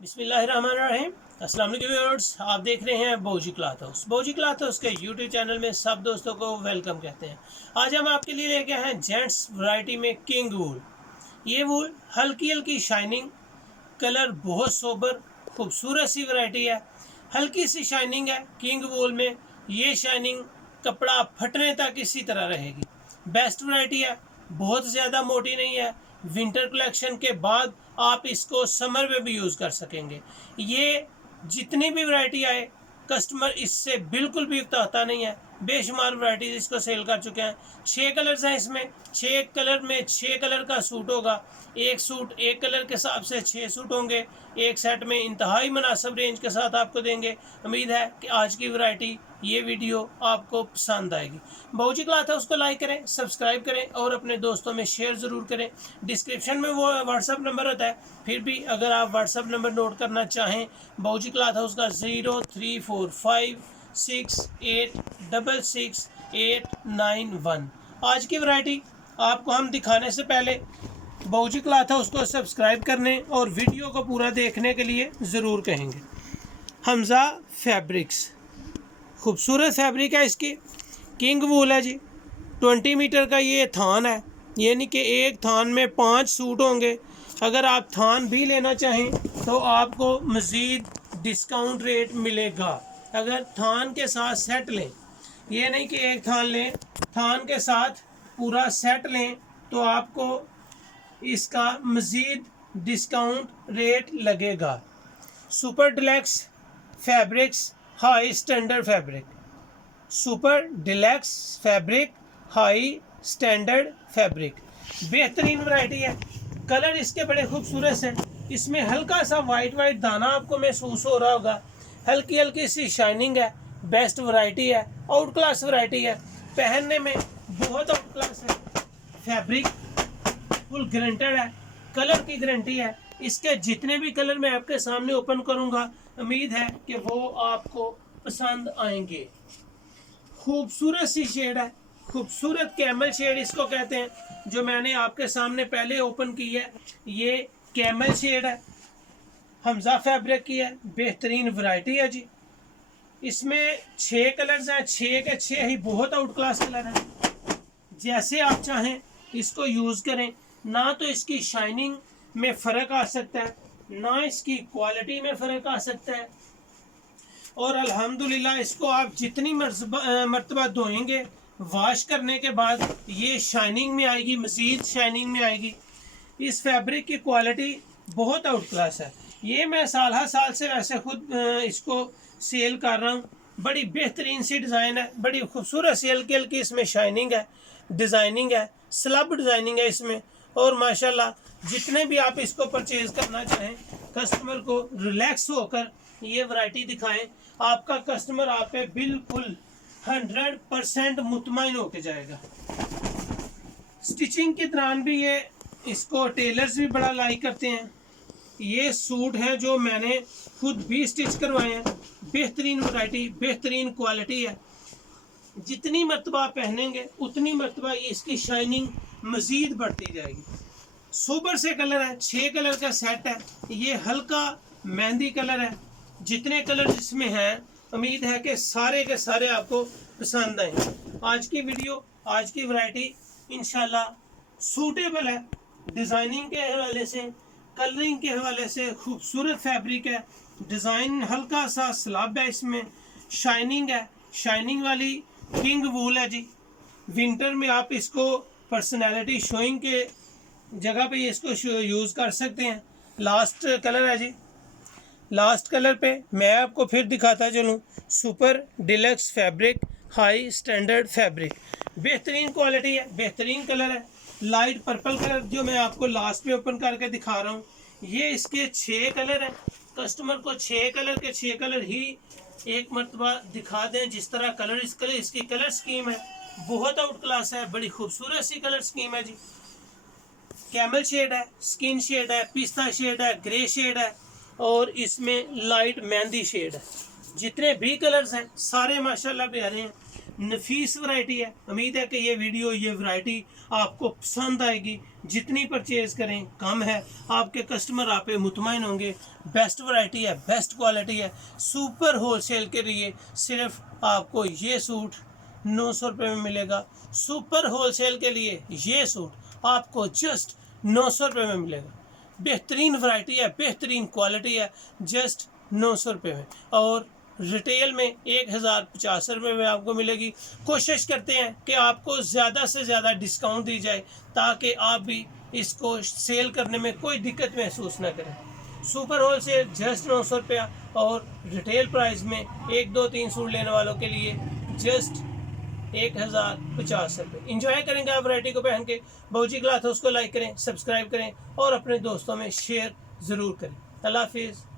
बिस्मिल्लाहिर्रहमानिर्रहीम। अस्सलाम वालेकुम व्यूअर्स, आप देख रहे हैं बौजी क्लॉथ हाउस। बौजी क्लॉथ हाउस के यूट्यूब चैनल में सब दोस्तों को वेलकम कहते हैं। आज हम आपके लिए लेके आए हैं जेंट्स वैरायटी में किंग वूल। ये वूल हल्की हल्की शाइनिंग, कलर बहुत सोबर, खूबसूरत सी वैरायटी है। हल्की सी शाइनिंग है किंग वूल में। ये शाइनिंग कपड़ा फटने तक इसी तरह रहेगी। बेस्ट वैरायटी है, बहुत ज़्यादा मोटी नहीं है। विंटर कलेक्शन के बाद आप इसको समर में भी यूज़ कर सकेंगे। ये जितनी भी वैरायटी आए, कस्टमर इससे बिल्कुल भी उकताता नहीं है। बेशुमार वैरायटीज इसको सेल कर चुके हैं। 6 कलर्स हैं इसमें। 6 कलर में 6 कलर का सूट होगा। एक सूट एक कलर के हिसाब से 6 सूट होंगे। एक सेट में इंतहाई मुनासिब रेंज के साथ आपको देंगे। उम्मीद है कि आज की वैरायटी ये वीडियो आपको पसंद आएगी। बौजी क्लॉथ हाउस को लाइक करें, सब्सक्राइब करें और अपने दोस्तों में शेयर ज़रूर करें। डिस्क्रिप्शन में वो व्हाट्सअप नंबर होता है, फिर भी अगर आप व्हाट्सअप नंबर नोट करना चाहें बौजी क्लॉथ हाउस का 034568666891। आज की वैरायटी आपको हम दिखाने से पहले बौजी क्लॉथ हाउस को सब्सक्राइब करने और वीडियो को पूरा देखने के लिए ज़रूर कहेंगे। हमज़ा फैब्रिक्स, खूबसूरत फैब्रिक है इसकी। किंग वूल है जी। 20 मीटर का ये थान है, यानी कि एक थान में 5 सूट होंगे। अगर आप थान भी लेना चाहें तो आपको मज़ीद डिस्काउंट रेट मिलेगा। अगर थान के साथ सेट लें, ये नहीं कि एक थान लें, थान के साथ पूरा सेट लें तो आपको इसका मज़ीद डिस्काउंट रेट लगेगा। Super deluxe fabrics, high standard fabric. Super deluxe fabric, high standard fabric, बेहतरीन वैरायटी है। कलर इसके बड़े खूबसूरत हैं। इसमें हल्का सा वाइट वाइट दाना आपको महसूस हो रहा होगा। हल्की हल्की सी शाइनिंग है। बेस्ट वैरायटी है, आउट क्लास वैरायटी है। पहनने में बहुत आउट क्लास है। फैब्रिक फुल गारंटेड है, कलर की गारंटी है। इसके जितने भी कलर मैं आपके सामने ओपन करूंगा, उम्मीद है कि वो आपको पसंद आएंगे। खूबसूरत सी शेड है, खूबसूरत कैमल शेड इसको कहते हैं, जो मैंने आपके सामने पहले ओपन की है। ये कैमल शेड है, हमजा फैब्रिक की है। बेहतरीन वैरायटी है जी। इसमें 6 कलर्स हैं, 6 के 6 ही बहुत आउट क्लास कलर हैं। जैसे आप चाहें इसको यूज़ करें। ना तो इसकी शाइनिंग में फ़र्क आ सकता है, ना इसकी क्वालिटी में फ़र्क आ सकता है। और अल्हम्दुलिल्लाह इसको आप जितनी मर्तबा धोएंगे, वॉश करने के बाद ये शाइनिंग में आएगी, मज़ीद शाइनिंग में आएगी। इस फैब्रिक की क्वालिटी बहुत आउट क्लास है। ये मैं साल हर साल से वैसे खुद इसको सेल कर रहा हूँ। बड़ी बेहतरीन सी डिज़ाइन है, बड़ी खूबसूरत सी हल्की हल्की इसमें शाइनिंग है, डिज़ाइनिंग है, स्लब डिज़ाइनिंग है इसमें। और माशाल्लाह जितने भी आप इसको परचेज़ करना चाहें, कस्टमर को रिलैक्स होकर ये वैरायटी दिखाएं। आपका कस्टमर आप पे बिल्कुल 100% मुतमईन होके जाएगा। स्टिचिंग के दौरान भी ये इसको टेलर्स भी बड़ा लाइक करते हैं। ये सूट हैं जो मैंने खुद भी स्टिच करवाए हैं। बेहतरीन वैरायटी, बेहतरीन क्वालिटी है। जितनी मर्तबा पहनेंगे उतनी मर्तबा इसकी शाइनिंग मज़ीद बढ़ती जाएगी। सुपर से कलर है, 6 कलर का सेट है। ये हल्का मेहंदी कलर है। जितने कलर इसमें हैं, उम्मीद है कि सारे के सारे आपको पसंद आएंगे। आज की वीडियो, आज की वैरायटी इंशाल्लाह सूटेबल है। डिज़ाइनिंग के हवाले से, कलरिंग के हवाले से खूबसूरत फैब्रिक है। डिज़ाइन हल्का सा स्लब है, इसमें शाइनिंग है, शाइनिंग वाली किंग वूल है जी। विंटर में आप इसको पर्सनैलिटी शोइंग के जगह पे इसको यूज़ कर सकते हैं। लास्ट कलर है जी। लास्ट कलर पे मैं आपको फिर दिखाता चलूँ। Super deluxe fabric, high standard fabric, बेहतरीन क्वालिटी है, बेहतरीन कलर है। लाइट पर्पल कलर जो मैं आपको लास्ट पे ओपन करके दिखा रहा हूँ, ये इसके 6 कलर हैं। कस्टमर को 6 कलर के 6 कलर ही एक मरतबा दिखा दें। जिस तरह कलर इसकी कलर स्कीम है बहुत आउट क्लास है। बड़ी खूबसूरत सी कलर स्कीम है जी। कैमल शेड है, स्किन शेड है, पिस्ता शेड है, ग्रे शेड है और इसमें लाइट मेहंदी शेड है। जितने भी कलर्स हैं सारे माशाल्लाह प्यारे हैं। नफीस वैरायटी है। उम्मीद है कि ये वीडियो, ये वैरायटी आपको पसंद आएगी। जितनी परचेज़ करें कम है, आपके कस्टमर आप पे मुतमईन होंगे। बेस्ट वैरायटी है, बेस्ट क्वालिटी है। सुपर होलसेल के लिए सिर्फ आपको ये सूट 900 रुपये में मिलेगा। सुपर होलसेल के लिए ये सूट आपको जस्ट 900 रुपये में मिलेगा। बेहतरीन वैरायटी है, बेहतरीन क्वालिटी है, जस्ट 900 रुपये में। और रिटेल में 1050 रुपये में आपको मिलेगी। कोशिश करते हैं कि आपको ज़्यादा से ज़्यादा डिस्काउंट दी जाए ताकि आप भी इसको सेल करने में कोई दिक्कत महसूस ना करें। सुपर होलसेल जस्ट 900 रुपया और रिटेल प्राइस में 1 2 3 सूट लेने वालों के लिए जस्ट 1050 रुपये। इंजॉय करेंगे आप वैरायटी को पहन के। बाबूजी क्लॉथ हाउस को लाइक करें, सब्सक्राइब करें और अपने दोस्तों में शेयर ज़रूर करें। अल्लाह हाफिज़।